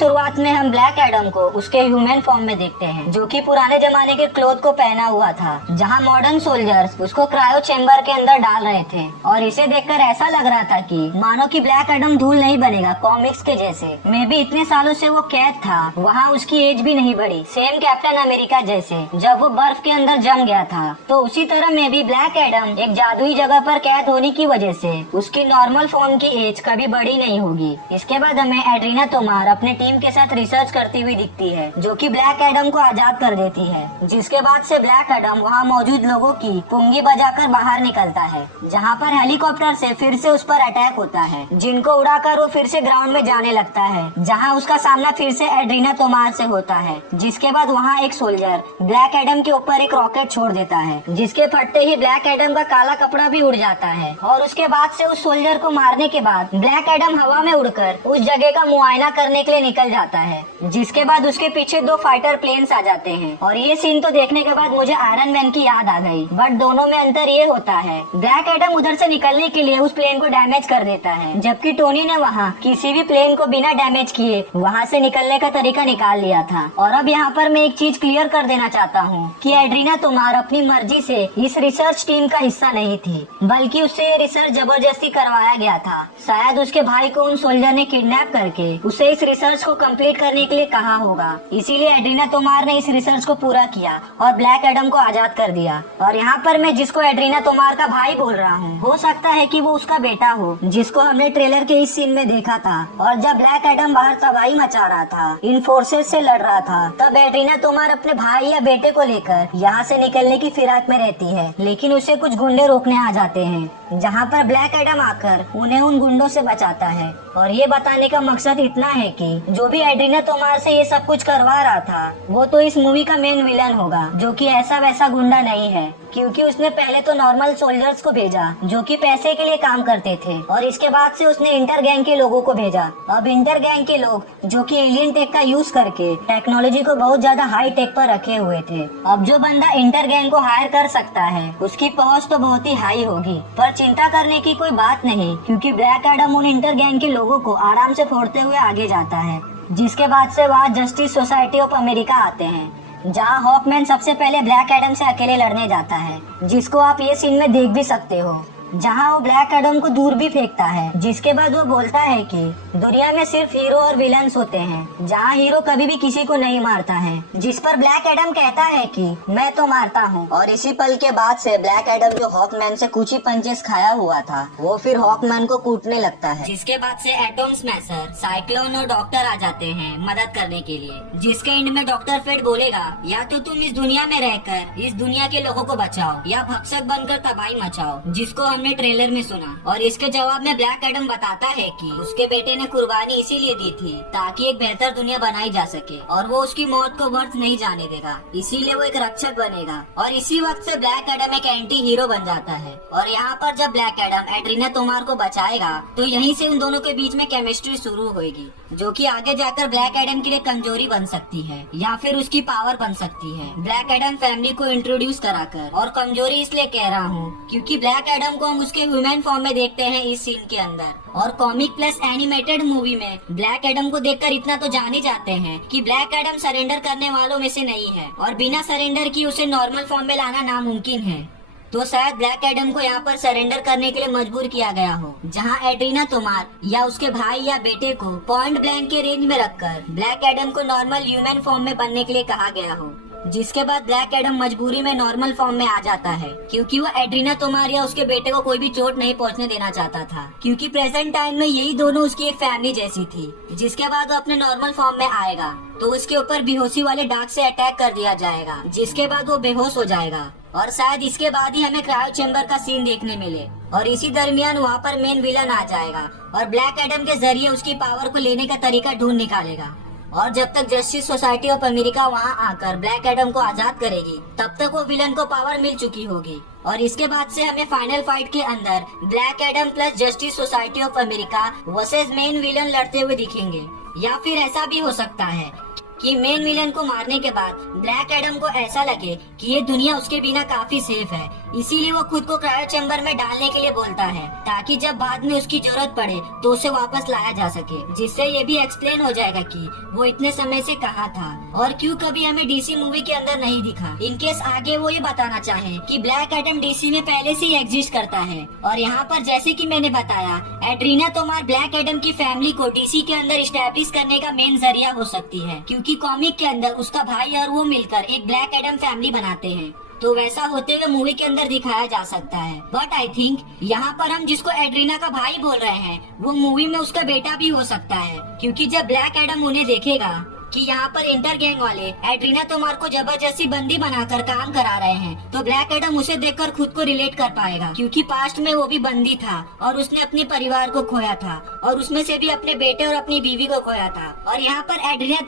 शुरुआत में हम ब्लैक एडम को उसके ह्यूमन फॉर्म में देखते हैं, जो कि पुराने जमाने के क्लोथ को पहना हुआ था, जहां मॉडर्न सोल्जर्स उसको क्रायो चेम्बर के अंदर डाल रहे थे। और इसे देखकर ऐसा लग रहा था कि मानो कि ब्लैक एडम धूल नहीं बनेगा कॉमिक्स के जैसे। मे बी इतने सालों से वो कैद था, वहाँ उसकी एज भी नहीं बढ़ी, सेम कैप्टन अमेरिका जैसे जब वो बर्फ के अंदर जम गया था। तो उसी तरह मे बी ब्लैक एडम एक जादुई जगह पर कैद होने की वजह से उसकी नॉर्मल फॉर्म की एज कभी बड़ी नहीं होगी। इसके बाद हमें एड्रीना तोमार अपने टीम के साथ रिसर्च करती हुई दिखती है, जो कि ब्लैक एडम को आजाद कर देती है। जिसके बाद से ब्लैक एडम वहाँ मौजूद लोगों की पुंगी बजाकर बाहर निकलता है, जहाँ पर हेलीकॉप्टर से फिर से उस पर अटैक होता है, जिनको उड़ाकर वो फिर से ग्राउंड में जाने लगता है, जहाँ उसका सामना फिर से एड्रीना तोमार से होता है। जिसके बाद वहाँ एक सोल्जर ब्लैक एडम के ऊपर एक रॉकेट छोड़ देता है, जिसके फटते ही ब्लैक एडम का काला कपड़ा भी उड़ जाता है। और उसके बाद से उस सोल्जर को मारने के बाद ब्लैक एडम हवा में उड़कर उस जगह का मुआयना करने के लिए निकल जाता है। जिसके बाद उसके पीछे 2 फाइटर प्लेन्स आ जाते हैं। और ये सीन तो देखने के बाद मुझे आयरन मैन की याद आ गई, बट दोनों में अंतर ये होता है, ब्लैक एडम उधर से निकलने के लिए उस प्लेन को डैमेज कर देता है, जबकि टोनी ने वहाँ किसी भी प्लेन को बिना डैमेज किए वहाँ से निकलने का तरीका निकाल लिया था। और अब यहाँ पर मैं एक चीज क्लियर कर देना चाहता हूँ कि एड्रीना तोमार अपनी मर्जी से इस रिसर्च टीम का हिस्सा नहीं थी, बल्कि उससे ये रिसर्च जबरदस्ती करवाया गया था। शायद उसके भाई को उन सोल्जर ने किडनैप करके उसे इस रिसर्च को कंप्लीट करने के लिए कहा होगा, इसीलिए एड्रीना तोमार ने इस रिसर्च को पूरा किया और ब्लैक एडम को आजाद कर दिया। और यहाँ पर मैं जिसको एड्रीना तोमार का भाई बोल रहा हूँ, हो सकता है कि वो उसका बेटा हो, जिसको हमने ट्रेलर के इस सीन में देखा था। और जब ब्लैक एडम बाहर तबाही मचा रहा था, इन फोर्सेस से लड़ रहा था, तब एड्रीना तोमार अपने भाई या बेटे को लेकर यहाँ से निकलने की फिराक में रहती है, लेकिन उसे कुछ गुंडे रोकने आ जाते हैं, जहाँ पर ब्लैक एडम आकर उन्हें उन गुंडों से बचाता है। और ये बताने का मकसद इतना है कि जो भी एड्रीना तोमार से ये सब कुछ करवा रहा था, वो तो इस मूवी का मेन विलन होगा, जो कि ऐसा वैसा गुंडा नहीं है, क्योंकि उसने पहले तो नॉर्मल सोल्जर्स को भेजा जो कि पैसे के लिए काम करते थे, और इसके बाद से उसने इंटर गैंग के लोगों को भेजा। अब इंटर गैंग के लोग जो कि एलियन टेक का यूज करके टेक्नोलॉजी को बहुत ज्यादा हाई टेक पर रखे हुए थे। अब जो बंदा इंटर गैंग को हायर कर सकता है, उसकी पहुंच तो बहुत ही हाई होगी, पर चिंता करने की कोई बात नहीं, क्योंकि ब्लैक एडम उन इंटर गैंग के लोगों को आराम से फोड़ते हुए आगे जाता है। जिसके बाद से वहाँ जस्टिस सोसाइटी ऑफ अमेरिका आते हैं, जहाँ हॉकमैन सबसे पहले ब्लैक एडम से अकेले लड़ने जाता है, जिसको आप ये सीन में देख भी सकते हो, जहाँ वो ब्लैक एडम को दूर भी फेंकता है। जिसके बाद वो बोलता है कि दुनिया में सिर्फ हीरो और विलन्स होते हैं, जहाँ हीरो कभी भी किसी को नहीं मारता है। जिस पर ब्लैक एडम कहता है कि मैं तो मारता हूँ। और इसी पल के बाद से ब्लैक एडम जो हॉकमैन से कुछ ही पंचेस खाया हुआ था, वो फिर हॉकमैन को कूटने लगता है। जिसके बाद से एटॉम स्मैशर, साइक्लोन और डॉक्टर आ जाते हैं मदद करने के लिए। जिसके एंड में डॉक्टर फेड बोलेगा, या तो तुम इस दुनिया में रहकर इस दुनिया के लोगों को बचाओ, या भक्षक बनकर तबाही मचाओ, जिसको हमने ट्रेलर में सुना। और इसके जवाब में ब्लैक एडम बताता है कि उसके बेटे ने कुर्बानी इसीलिए दी थी ताकि एक बेहतर दुनिया बनाई जा सके, और वो उसकी मौत को व्यर्थ नहीं जाने देगा, इसीलिए वो एक रक्षक बनेगा। और इसी वक्त से ब्लैक एडम एक एंटी हीरो बन जाता है। और यहाँ पर जब ब्लैक एडम एड्रीना तोमार को बचाएगा, तो यहीं से उन दोनों के बीच में केमिस्ट्री शुरू होगी, जो कि आगे जाकर ब्लैक एडम के लिए कमजोरी बन सकती है, या फिर उसकी पावर बन सकती है। ब्लैक एडम फैमिली को इंट्रोड्यूस कराकर, और कमजोरी इसलिए कह रहा हूँ क्योंकि ब्लैक एडम को हम उसके ह्यूमन फॉर्म में देखते हैं इस सीन के अंदर। और कॉमिक प्लस एनिमेटेड मूवी में ब्लैक एडम को देखकर इतना तो जान ही जाते हैं कि ब्लैक एडम सरेंडर करने वालों में से नहीं है, और बिना सरेंडर की उसे नॉर्मल फॉर्म में लाना नामुमकिन है। तो शायद ब्लैक एडम को यहाँ पर सरेंडर करने के लिए मजबूर किया गया हो, जहाँ एड्रीना तोमार या उसके भाई या बेटे को पॉइंट ब्लैंक के रेंज में रखकर ब्लैक एडम को नॉर्मल ह्यूमन फॉर्म में बनने के लिए कहा गया हो। जिसके बाद ब्लैक एडम मजबूरी में नॉर्मल फॉर्म में आ जाता है, क्योंकि वो एड्रीना तोमार या उसके बेटे को कोई भी चोट नहीं पहुंचने देना चाहता था, क्योंकि प्रेजेंट टाइम में यही दोनों उसकी एक फैमिली जैसी थी। जिसके बाद वो अपने नॉर्मल फॉर्म में आएगा, तो उसके ऊपर बेहोशी वाले डार्क से अटैक कर दिया जाएगा, जिसके बाद वो बेहोश हो जाएगा। और शायद इसके बाद ही हमें क्रायो चेम्बर का सीन देखने मिले, और इसी दरमियान वहाँ पर मेन विलन आ जाएगा और ब्लैक एडम के जरिए उसकी पावर को लेने का तरीका ढूंढ निकालेगा। और जब तक जस्टिस सोसाइटी ऑफ अमेरिका वहाँ आकर ब्लैक एडम को आजाद करेगी, तब तक वो विलन को पावर मिल चुकी होगी। और इसके बाद से हमें फाइनल फाइट के अंदर black Adam plus justice society of America versus main villain लड़ते हुए दिखेंगे। या फिर ऐसा भी हो सकता है कि मेन विलन को मारने के बाद ब्लैक एडम को ऐसा लगे कि ये दुनिया उसके बिना काफी सेफ है, इसीलिए वो खुद को क्रायो चैम्बर में डालने के लिए बोलता है ताकि जब बाद में उसकी जरूरत पड़े तो उसे वापस लाया जा सके, जिससे ये भी एक्सप्लेन हो जाएगा कि वो इतने समय से कहाँ था और क्यों कभी हमें डीसी मूवी के अंदर नहीं दिखा। इनकेस आगे वो ये बताना चाहे कि ब्लैक एडम डीसी में पहले से ही एग्जिस्ट करता है। और यहाँ पर जैसे कि मैंने बताया, एड्रीना तोमार ब्लैक एडम की फैमिली को डीसी के अंदर स्टैब्लिश करने का मेन जरिया हो सकती है, क्योंकि कॉमिक के अंदर उसका भाई और वो मिलकर एक ब्लैक एडम फैमिली बनाते हैं, तो वैसा होते हुए मूवी के अंदर दिखाया जा सकता है। बट आई थिंक यहाँ पर हम जिसको एड्रीना का भाई बोल रहे हैं वो मूवी में उसका बेटा भी हो सकता है, क्योंकि जब ब्लैक एडम उन्हें देखेगा कि यहाँ पर इंटर गैंग वाले एड्रीना तोमार को जबरदस्ती बंदी बनाकर काम करा रहे हैं, तो ब्लैक एडम उसे देखकर खुद को रिलेट कर पाएगा, क्योंकि पास्ट में वो भी बंदी था और उसने अपने परिवार को खोया था और उसमें से भी अपने बेटे और अपनी बीवी को खोया था। और यहाँ पर एड्रीना